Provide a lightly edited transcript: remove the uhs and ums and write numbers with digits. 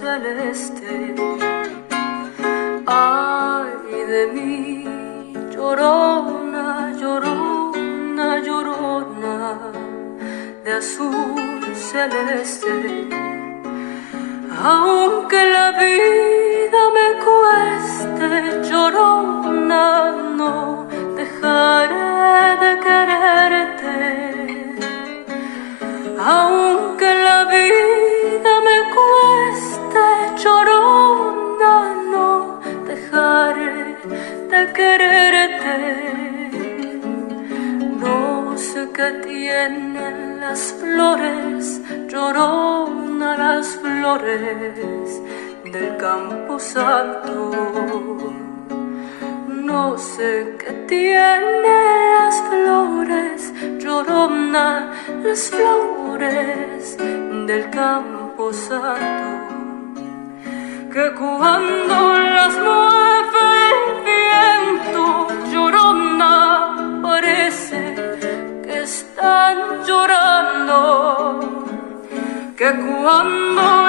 celeste. Ay de mí, llorona, llorona, llorona, de azul celeste. Aunque la vida me cueste, llorona, no dejaré de quererte. Aunque la vida me cueste, llorona, no dejaré de quererte. No sé qué tienen las flores, llorona, las flores del campo santo. No sé qué tienen las flores, llorona, las flores del campo santo, que cuando las mueve el viento, llorona, parece que están llorando, que cuando